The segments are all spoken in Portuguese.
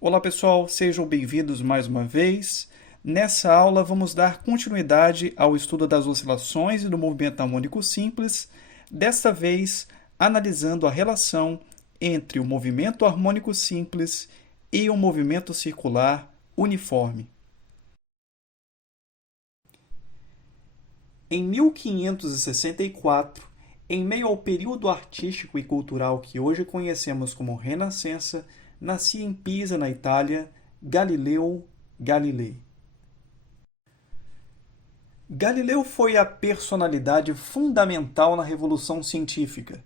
Olá pessoal, sejam bem-vindos mais uma vez. Nessa aula vamos dar continuidade ao estudo das oscilações e do movimento harmônico simples, desta vez analisando a relação entre o movimento harmônico simples e o movimento circular uniforme. Em 1564, em meio ao período artístico e cultural que hoje conhecemos como Renascença, nascia em Pisa, na Itália, Galileu Galilei. Galileu foi a personalidade fundamental na Revolução Científica.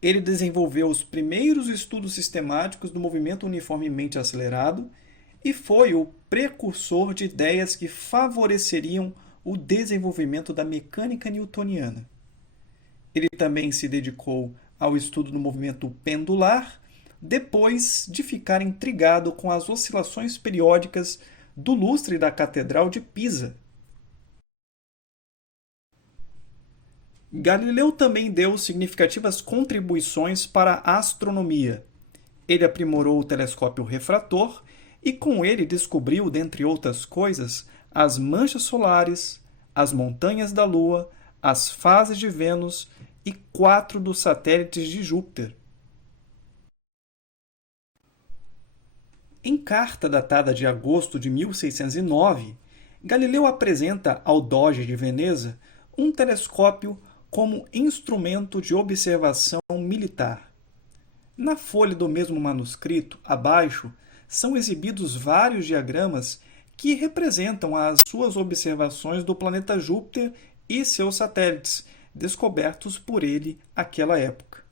Ele desenvolveu os primeiros estudos sistemáticos do movimento uniformemente acelerado e foi o precursor de ideias que favoreceriam o desenvolvimento da mecânica newtoniana. Ele também se dedicou ao estudo do movimento pendular, depois de ficar intrigado com as oscilações periódicas do lustre da Catedral de Pisa. Galileu também deu significativas contribuições para a astronomia. Ele aprimorou o telescópio refrator e com ele descobriu, dentre outras coisas, as manchas solares, as montanhas da Lua, as fases de Vênus e 4 dos satélites de Júpiter. Em carta datada de agosto de 1609, Galileu apresenta ao Doge de Veneza um telescópio como instrumento de observação militar. Na folha do mesmo manuscrito, abaixo, são exibidos vários diagramas que representam as suas observações do planeta Júpiter e seus satélites, descobertos por ele naquela época.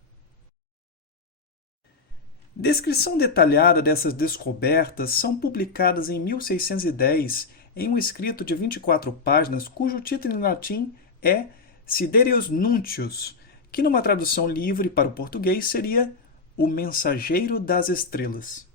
Descrição detalhada dessas descobertas são publicadas em 1610 em um escrito de 24 páginas, cujo título em latim é Sidereus Nuntius, que numa tradução livre para o português seria O Mensageiro das Estrelas.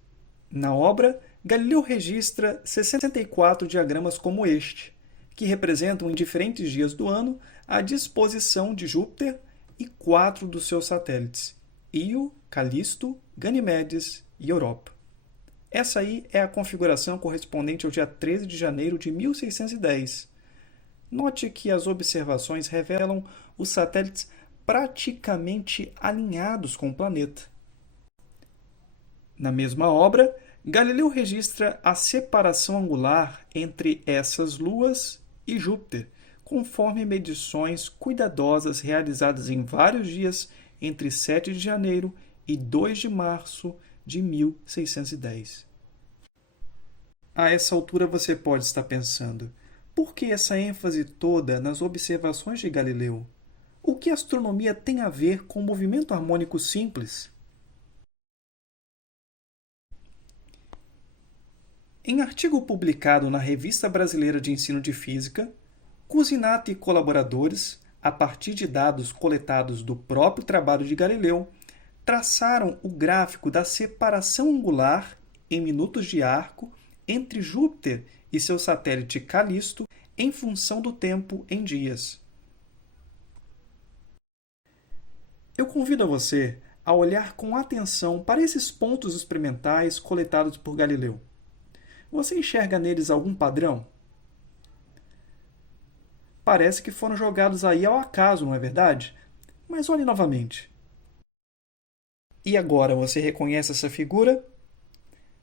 Na obra, Galileu registra 64 diagramas como este, que representam em diferentes dias do ano a disposição de Júpiter e 4 dos seus satélites, Io, Calisto, Ganimedes e Europa. Essa aí é a configuração correspondente ao dia 13 de janeiro de 1610. Note que as observações revelam os satélites praticamente alinhados com o planeta. Na mesma obra, Galileu registra a separação angular entre essas luas e Júpiter, conforme medições cuidadosas realizadas em vários dias entre 7 de janeiro e 2 de março de 1610. A essa altura você pode estar pensando: por que essa ênfase toda nas observações de Galileu? O que a astronomia tem a ver com o movimento harmônico simples? Em artigo publicado na Revista Brasileira de Ensino de Física, Cusinati e colaboradores, a partir de dados coletados do próprio trabalho de Galileu, traçaram o gráfico da separação angular em minutos de arco entre Júpiter e seu satélite Calisto em função do tempo em dias. Eu convido a você a olhar com atenção para esses pontos experimentais coletados por Galileu. Você enxerga neles algum padrão? Parece que foram jogados aí ao acaso, não é verdade? Mas olhe novamente. E agora, você reconhece essa figura?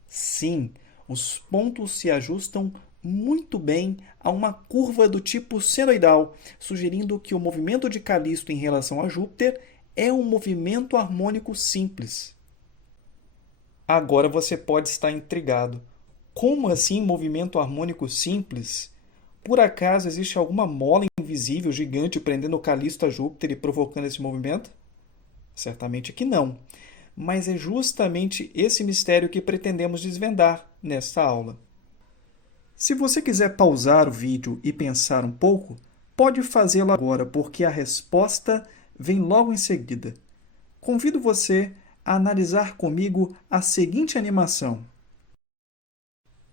Sim, os pontos se ajustam muito bem a uma curva do tipo senoidal, sugerindo que o movimento de Calisto em relação a Júpiter é um movimento harmônico simples. Agora você pode estar intrigado. Como assim movimento harmônico simples? Por acaso existe alguma mola invisível gigante prendendo Calisto a Júpiter e provocando esse movimento? Certamente que não. Mas é justamente esse mistério que pretendemos desvendar nesta aula. Se você quiser pausar o vídeo e pensar um pouco, pode fazê-lo agora, porque a resposta vem logo em seguida. Convido você a analisar comigo a seguinte animação.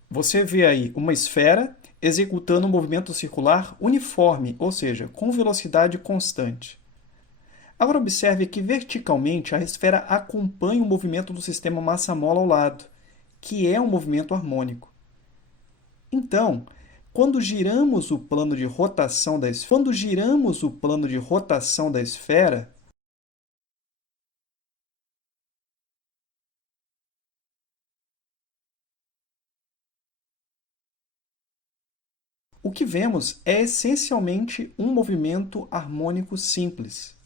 Você vê aí uma esfera executando um movimento circular uniforme, ou seja, com velocidade constante. Agora observe que verticalmente a esfera acompanha o movimento do sistema massa-mola ao lado. que é um movimento harmônico. Então, quando giramos o plano de rotação da esfera, o que vemos é essencialmente um movimento harmônico simples.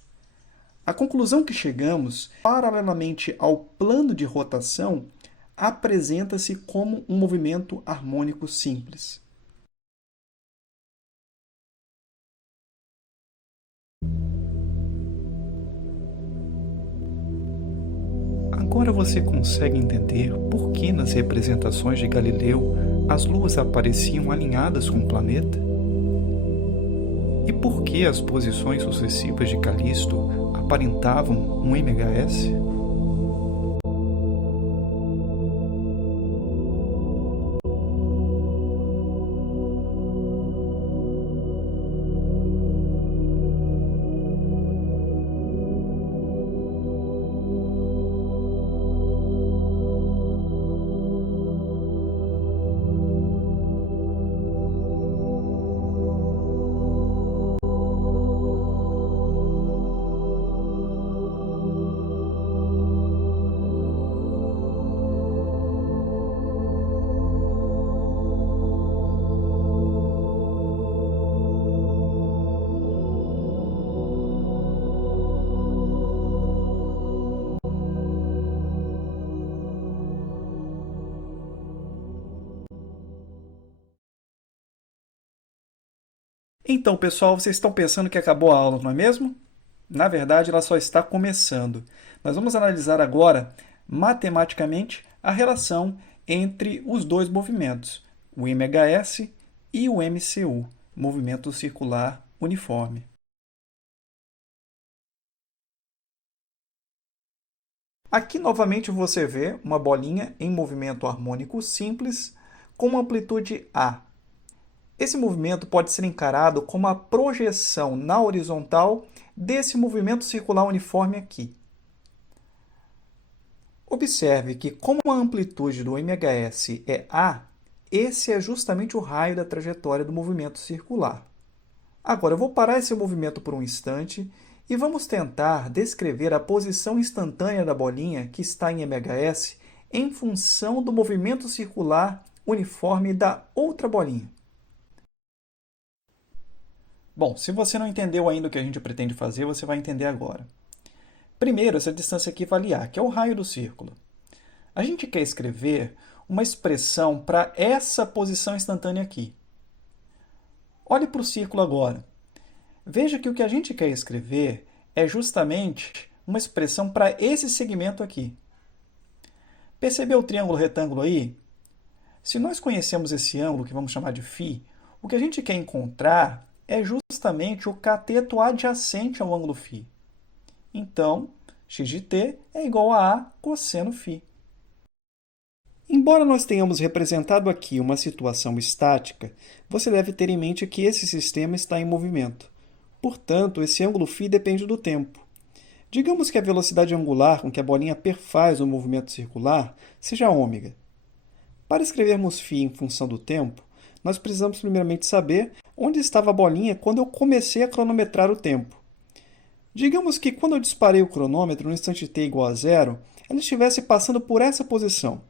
A conclusão que chegamos, paralelamente ao plano de rotação, apresenta-se como um movimento harmônico simples. Agora você consegue entender por que nas representações de Galileu as luas apareciam alinhadas com o planeta? E por que as posições sucessivas de Calisto aparentavam um MHS? Então, pessoal, vocês estão pensando que acabou a aula, não é mesmo? Na verdade, ela só está começando. Nós vamos analisar agora, matematicamente, a relação entre os dois movimentos, o MHS e o MCU, movimento circular uniforme. Aqui novamente você vê uma bolinha em movimento harmônico simples com uma amplitude A. Esse movimento pode ser encarado como a projeção na horizontal desse movimento circular uniforme aqui. Observe que, como a amplitude do MHS é A, esse é justamente o raio da trajetória do movimento circular. Agora, eu vou parar esse movimento por um instante e vamos tentar descrever a posição instantânea da bolinha que está em MHS em função do movimento circular uniforme da outra bolinha. Bom, se você não entendeu ainda o que a gente pretende fazer, você vai entender agora. Primeiro, essa distância aqui vale A, que é o raio do círculo. A gente quer escrever uma expressão para essa posição instantânea aqui. Olhe para o círculo agora. Veja que o que a gente quer escrever é justamente uma expressão para esse segmento aqui. Percebeu o triângulo retângulo aí? Se nós conhecemos esse ângulo, que vamos chamar de φ, o que a gente quer encontrar é justamente o cateto adjacente ao ângulo φ. Então, x de t é igual a A cosseno φ. Embora nós tenhamos representado aqui uma situação estática, você deve ter em mente que esse sistema está em movimento. Portanto, esse ângulo φ depende do tempo. Digamos que a velocidade angular com que a bolinha perfaz o movimento circular seja ômega. Para escrevermos φ em função do tempo, nós precisamos primeiramente saber onde estava a bolinha quando eu comecei a cronometrar o tempo. Digamos que quando eu disparei o cronômetro no instante t igual a zero, ela estivesse passando por essa posição.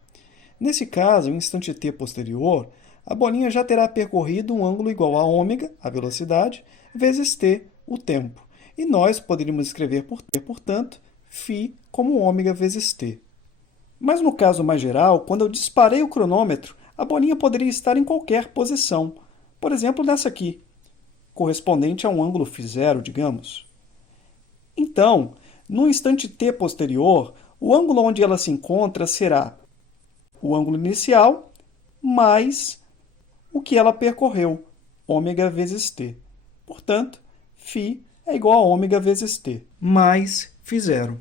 Nesse caso, em instante t posterior, a bolinha já terá percorrido um ângulo igual a ômega, a velocidade, vezes t, o tempo. E nós poderíamos escrever, portanto, φ como ômega vezes t. Mas no caso mais geral, quando eu disparei o cronômetro, a bolinha poderia estar em qualquer posição. Por exemplo, nessa aqui, correspondente a um ângulo φ0, digamos. Então, no instante t posterior, o ângulo onde ela se encontra será o ângulo inicial mais o que ela percorreu, ômega vezes t. Portanto, φ é igual a ômega vezes t, mais φ0.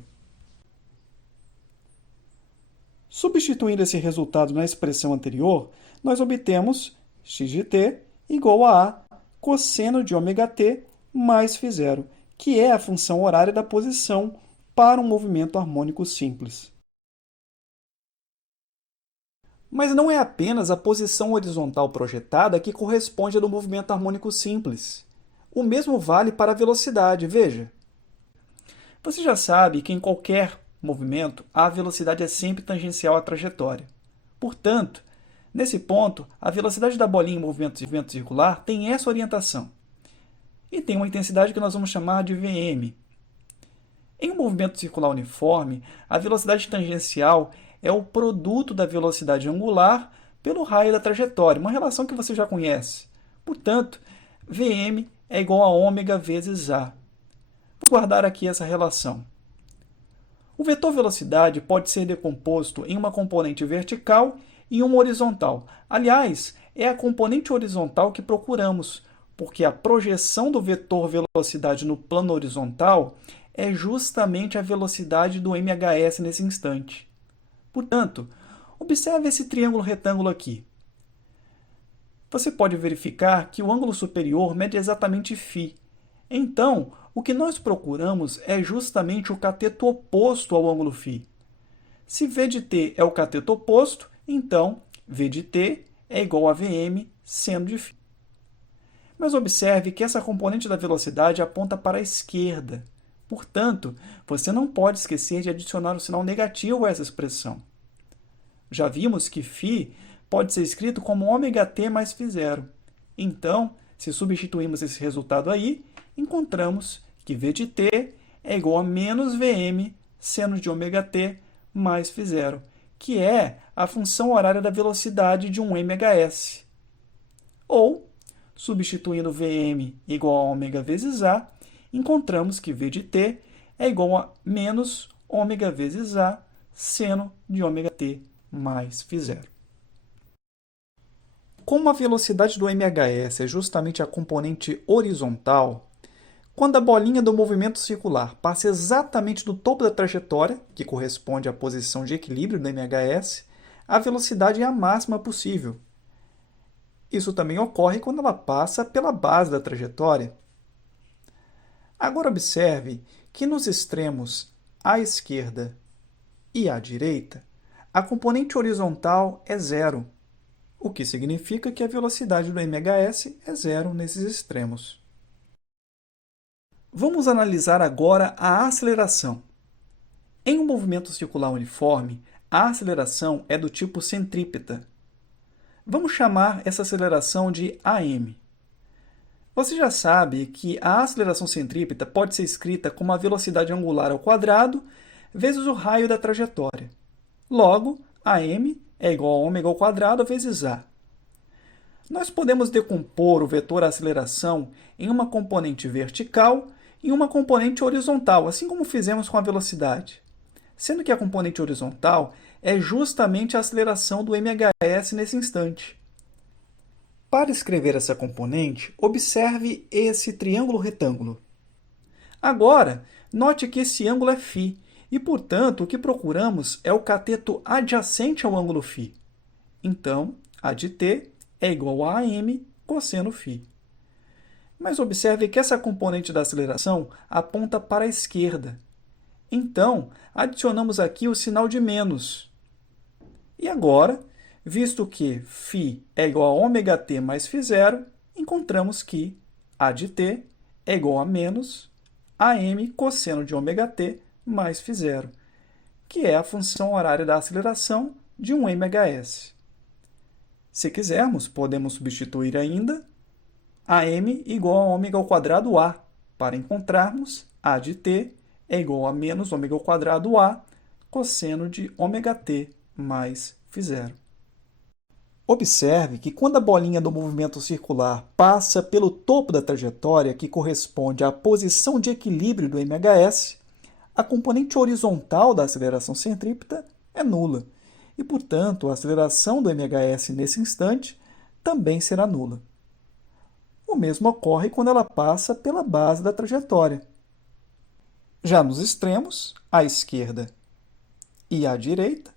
Substituindo esse resultado na expressão anterior, nós obtemos x de t igual a A cosseno de ômega t mais φ0, que é a função horária da posição para um movimento harmônico simples. Mas não é apenas a posição horizontal projetada que corresponde ao movimento harmônico simples. O mesmo vale para a velocidade, veja. Você já sabe que em qualquer movimento, a velocidade é sempre tangencial à trajetória. Portanto, nesse ponto, a velocidade da bolinha em movimento circular tem essa orientação. E tem uma intensidade que nós vamos chamar de Vm. Em um movimento circular uniforme, a velocidade tangencial é o produto da velocidade angular pelo raio da trajetória, uma relação que você já conhece. Portanto, Vm é igual a ômega vezes A. Vamos guardar aqui essa relação. O vetor velocidade pode ser decomposto em uma componente vertical e uma horizontal. Aliás, é a componente horizontal que procuramos, porque a projeção do vetor velocidade no plano horizontal é justamente a velocidade do mhs nesse instante. Portanto, observe esse triângulo retângulo aqui. Você pode verificar que o ângulo superior mede exatamente φ. Então, o que nós procuramos é justamente o cateto oposto ao ângulo φ. Se v de t é o cateto oposto, então v de t é igual a Vm seno de φ. Mas observe que essa componente da velocidade aponta para a esquerda. Portanto, você não pode esquecer de adicionar o sinal negativo a essa expressão. Já vimos que φ pode ser escrito como ômega-t mais φ0. Então, se substituirmos esse resultado aí, encontramos que v de t é igual a menos Vm seno de ômega-t mais φ0, que é a função horária da velocidade de um mhs. Ou, substituindo Vm igual a ômega vezes A, encontramos que v de t é igual a menos ômega vezes A seno de ômega-t mais φ0. Como a velocidade do mhs é justamente a componente horizontal, quando a bolinha do movimento circular passa exatamente do topo da trajetória, que corresponde à posição de equilíbrio do mhs, a velocidade é a máxima possível. Isso também ocorre quando ela passa pela base da trajetória. Agora observe que nos extremos à esquerda e à direita, a componente horizontal é zero, o que significa que a velocidade do mhs é zero nesses extremos. Vamos analisar agora a aceleração. Em um movimento circular uniforme, a aceleração é do tipo centrípeta. Vamos chamar essa aceleração de AM. Você já sabe que a aceleração centrípeta pode ser escrita como a velocidade angular ao quadrado vezes o raio da trajetória. Logo, AM é igual a ômega ao quadrado vezes A. Nós podemos decompor o vetor aceleração em uma componente vertical e uma componente horizontal, assim como fizemos com a velocidade. Sendo que a componente horizontal é justamente a aceleração do mhs nesse instante. Para escrever essa componente, observe esse triângulo retângulo. Agora, note que esse ângulo é φ, e, portanto, o que procuramos é o cateto adjacente ao ângulo φ. Então, A de t é igual a AM cosseno φ. Mas observe que essa componente da aceleração aponta para a esquerda. Então, adicionamos aqui o sinal de menos. E agora, visto que φ é igual a ômega-t mais φ0, encontramos que A de t é igual a menos AM cosseno de ômega-t mais φ0, que é a função horária da aceleração de um mhs. Se quisermos, podemos substituir ainda AM igual a ômega ao quadrado A, para encontrarmos A de t é igual a menos ômega ao quadrado A cosseno de ômega-t mais φ0. Observe que quando a bolinha do movimento circular passa pelo topo da trajetória, que corresponde à posição de equilíbrio do mhs, a componente horizontal da aceleração centrípeta é nula, e, portanto, a aceleração do mhs nesse instante também será nula. O mesmo ocorre quando ela passa pela base da trajetória. Já nos extremos, à esquerda e à direita,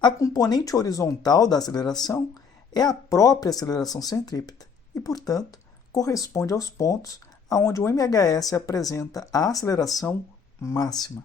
a componente horizontal da aceleração é a própria aceleração centrípeta e, portanto, corresponde aos pontos onde o mhs apresenta a aceleração máxima.